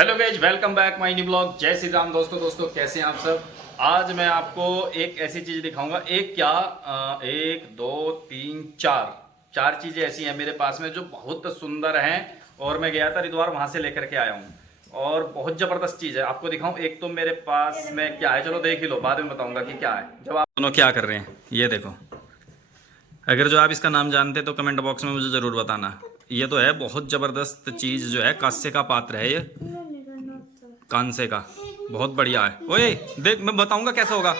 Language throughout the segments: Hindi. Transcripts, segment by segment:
Hello guys, welcome back my new blog. जय श्री राम। दोस्तों कैसे हैं आप सब। आज मैं आपको एक ऐसी चीज दिखाऊंगा। एक क्या एक दो तीन चार चीजें ऐसी हैं मेरे पास में जो बहुत सुंदर हैं। और मैं गया था हरिद्वार, वहां से लेकर के आया हूँ और बहुत जबरदस्त चीज है। आपको दिखाऊं। एक तो मेरे पास में क्या है, चलो देख ही लो, बाद में बताऊंगा कि क्या है। जब आप दोनों क्या कर रहे हैं ये देखो। अगर जो आप इसका नाम जानते तो कमेंट बॉक्स में मुझे जरूर बताना। ये तो है बहुत जबरदस्त चीज जो है, कांसे का पात्र है ये, कांसे का, बहुत बढ़िया है। ओए देख, मैं बताऊंगा कैसा होगा।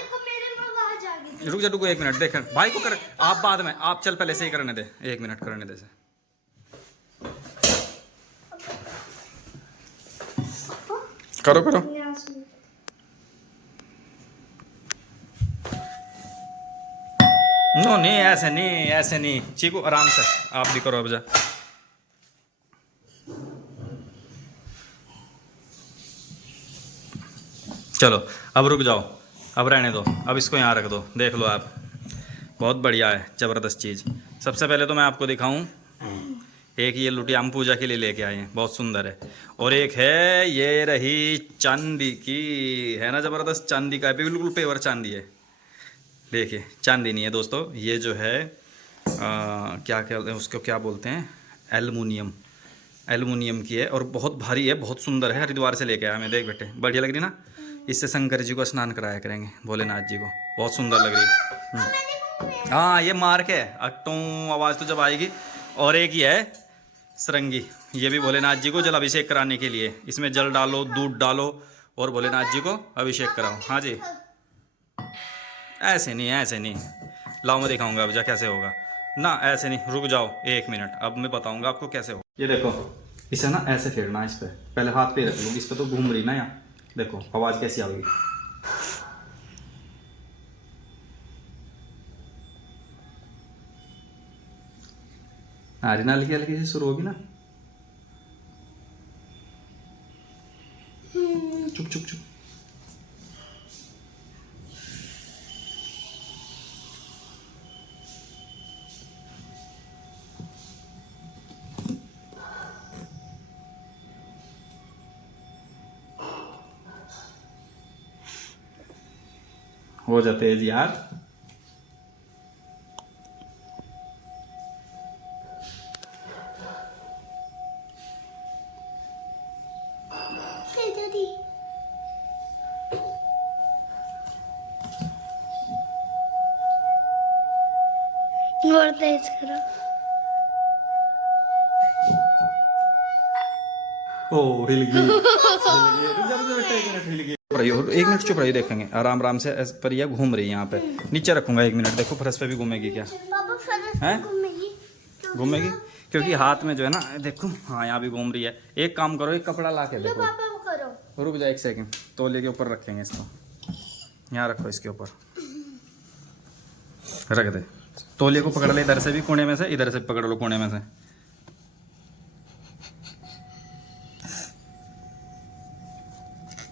रुक जा, रुको एक मिनट। देख भाई को कर, आप बाद में, आप चल पहले से ही करने दे, एक मिनट करने दे से। करो करो। नो नहीं, ऐसे नहीं, ऐसे नहीं चीकू, आराम से। आप भी करो अब जा। चलो अब रुक जाओ, अब रहने दो, अब इसको यहाँ रख दो। देख लो आप, बहुत बढ़िया है, ज़बरदस्त चीज़। सबसे पहले तो मैं आपको दिखाऊं, एक ये लुटी हम पूजा के लिए लेके आए हैं, बहुत सुंदर है। और एक है, ये रही चांदी की, है ना ज़बरदस्त। चांदी का है, बिल्कुल पेवर चांदी है। देखिए चांदी नहीं है दोस्तों, ये जो है क्या क्या उसको क्या बोलते हैं, एल्युमिनियम। एल्युमिनियम की है और बहुत भारी है, बहुत सुंदर है। हरिद्वार से लेके आया मैं। देख बेटे, बढ़िया लग रही ना। इससे शंकर जी को स्नान कराया करेंगे, भोलेनाथ जी को, बहुत सुंदर लग रही है। हाँ ये मार्क है, अट्टू आवाज़ तो जब आएगी। और एक ही है सरंगी, ये भी भोलेनाथ जी को जल अभिषेक कराने के लिए। इसमें जल डालो, दूध डालो और भोलेनाथ जी को अभिषेक कराओ। हाँ जी, ऐसे नहीं, ऐसे नहीं। लाओ मैं दिखाऊंगा अब जा कैसे होगा ना। ऐसे नहीं, रुक जाओ एक मिनट, अब मैं बताऊंगा आपको कैसे हो। ये देखो, इसे ना ऐसे फेरना, इस पे पहले हाथ पे रख लो, इस पे तो घूम रही ना यहाँ। देखो आवाज़ कैसी आएगी। आ रही ना, हल्की हल्की से शुरू होगी ना। चुप चुप चुप। हो जा तेज यार। और तेज करो। ओ हिल गई, हिल गई। रुक जा, रुक जा बेटा, एक मिनट, हिल गई। चुप रही हो, एक मिनट चुप रही, देखेंगे आराम आराम से। पर यह घूम रही है यहाँ पे, नीचे रखूंगा एक मिनट। देखो फरस पे भी घूमेगी क्या, पापा फरस है पे घूमेगी। घूमेगी, क्योंकि हाथ में जो है ना, देखो हाँ यहाँ भी घूम रही है। एक काम करो, एक कपड़ा ला के लो देखो। पापा वो करो। रुक जा एक सेकंड, तौलिए के ऊपर रखेंगे इसको, यहाँ रखो, इसके ऊपर रख दे। तौलिए को पकड़ ले, इधर से भी कोने में से, इधर से भी पकड़ लो कोने में से।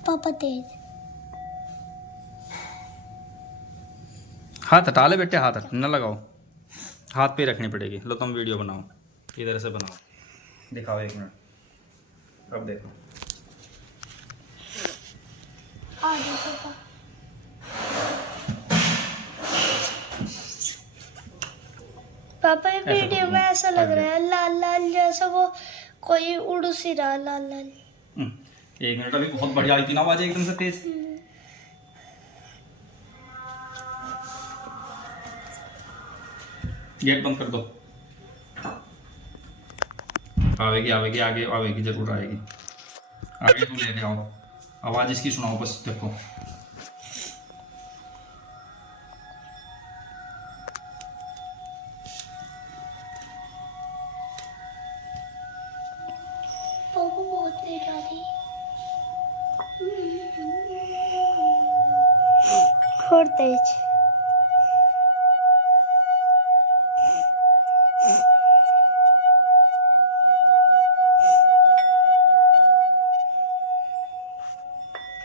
पापा तेज। हाथ हटा ले बेटे, हाथ न लगाओ, हाथ पे ही रखनी पड़ेगी। लो तुम वीडियो बनाओ, इधर से बनाओ, दिखाओ एक मिनट। अब देखो, आ देखो पापा। पापा ये ऐसे वीडियो करो, में ऐसा लग हट रहा है लाल लाल, जैसा वो कोई उड़ सी रहा, लाल लाल। एक मिनट, अभी बहुत बढ़िया आई थी ना आवाज एकदम से तेज। गेट बंद कर दो। आवेगी आवेगी, आगे आवेगी, जरूर आएगी। आगे तुम लेके आओ, आवाज इसकी सुनाओ बस। देखो पापा बहुत तेज आ रही। और तेज।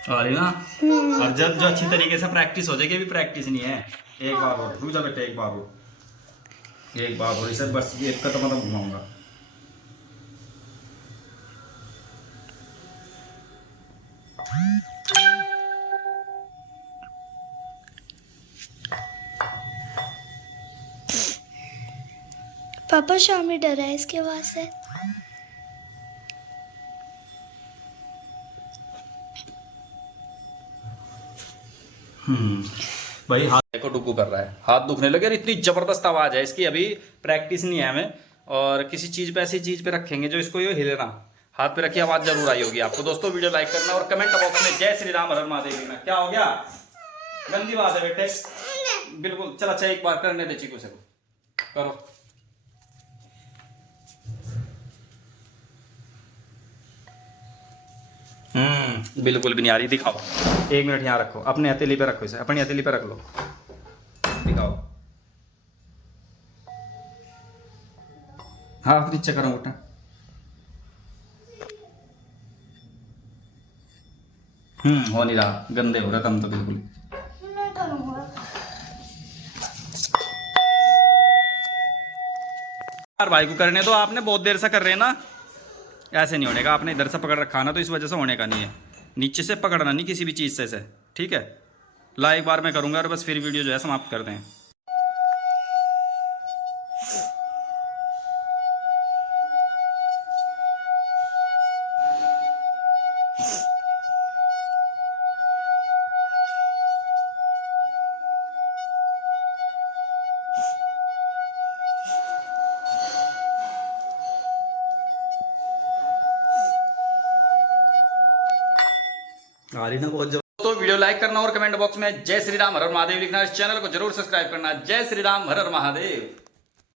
आ रही ना। और जब जो अच्छी तरीके से प्रैक्टिस हो जाएगी, अभी प्रैक्टिस नहीं है। एक बार और रुक जा बेटे, एक बार और, एक बार और, इसे बस एक का तो मतलब घुमाऊंगा। पापा शामी डरा है इसके आवाज से। भाई हाथ देखो डुगू कर रहा है, हाथ दुखने लगे। और इतनी जबरदस्त आवाज है इसकी, अभी प्रैक्टिस नहीं है हमें। और किसी चीज पे, ऐसी चीज पे रखेंगे जो इसको ये हिले ना, हाथ पे रखी आवाज जरूर आई होगी आपको। दोस्तों वीडियो लाइक करना और कमेंट बॉक्स में जय श्री राम हर हर महादेव लिखना। क्या हो गया? गंदी बात है बेटे, बिल्कुल। चल अच्छा एक बार करने दे चीकू से, करो। बिल्कुल भी नहीं आ रही, दिखाओ। 1 मिनट यहाँ रखो, अपने हथेली पे रखो इसे, अपनी हथेली पे रख लो, दिखाओ। हाँ नीचे करो बेटा। हो नहीं रहा, गंदे हो रहा कम तो बिल्कुल। मैं करूंगा। यार भाई को करने दो, आपने बहुत देर से कर रहे हैं ना, ऐसे नहीं होने का। आपने इधर से पकड़ रखा ना, तो इस वजह से होने का नहीं है। नीचे से पकड़ना नहीं किसी भी चीज़ से, ठीक है। ला एक बार मैं करूँगा और बस फिर वीडियो जो है समाप्त कर दें। आ रही ना बहुत जब। तो वीडियो लाइक करना और कमेंट बॉक्स में जय श्री राम हर हर महादेव लिखना। इस चैनल को जरूर सब्सक्राइब करना। जय श्री राम हर हर महादेव।